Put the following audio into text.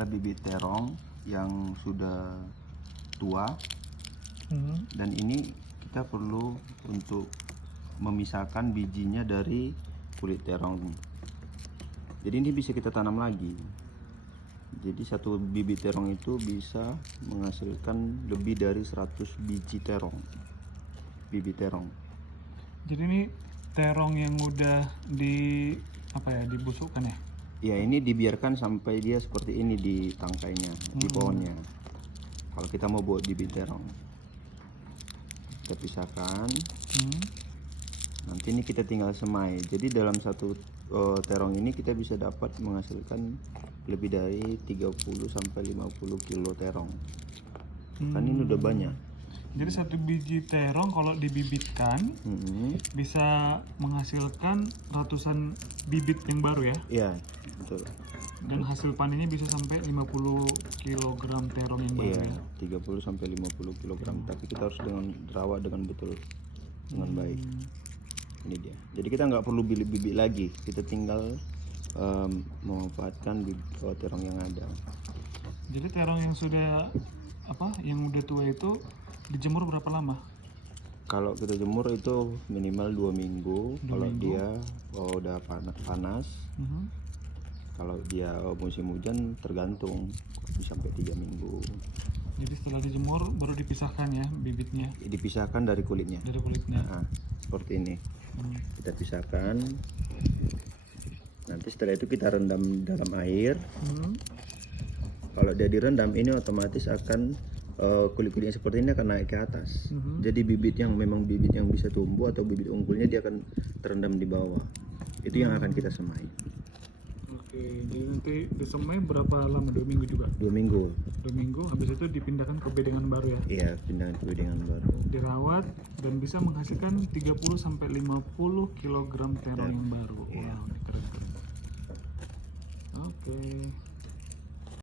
adalah bibit terong yang sudah tua. Dan ini kita perlu untuk memisahkan bijinya dari kulit terong. Jadi ini bisa kita tanam lagi. Jadi satu bibit terong itu bisa menghasilkan lebih dari 100 biji terong. Bibit terong. Jadi ini terong yang udah dibusukkan ya? Ya, ini dibiarkan sampai dia seperti ini di tangkainya, di pohonnya. Kalau kita mau buat bibit terong, kita pisahkan. Nanti ini kita tinggal semai. Jadi dalam satu terong ini kita bisa dapat menghasilkan lebih dari 30 sampai 50 kilo terong. Kan ini udah banyak. Jadi satu biji terong kalau dibibitkan bisa menghasilkan ratusan bibit yang baru ya? Iya, betul. Dan hasil panennya bisa sampai 50 kg terong yang baru ya? 30 sampai 50 kg. Tapi kita harus rawat dengan betul, dengan baik. Ini dia. Jadi kita nggak perlu bibit lagi. Kita tinggal memanfaatkan terong yang ada. Jadi terong yang sudah yang udah tua itu dijemur berapa lama? Kalau kita jemur itu minimal 2 minggu. Kalau dia udah panas. Kalau dia musim hujan tergantung, bisa sampai 3 minggu. Jadi setelah dijemur baru dipisahkan ya bibitnya? Dipisahkan dari kulitnya. Dari kulitnya. Seperti ini. Kita pisahkan. Nanti setelah itu kita rendam dalam air. Kalau dia direndam ini otomatis akan kulit-kulitnya seperti ini akan naik ke atas. Jadi bibit yang memang bibit yang bisa tumbuh atau bibit unggulnya dia akan terendam di bawah. Itu yang akan kita semai. Oke, jadi nanti disemai berapa lama? 2 minggu juga? 2 minggu. 2 minggu, habis itu dipindahkan ke bedengan baru ya? Iya, pindahkan ke bedengan baru. Dirawat dan bisa menghasilkan 30 sampai 50 kg terong yang baru. Wow, ini keren-keren. Oke.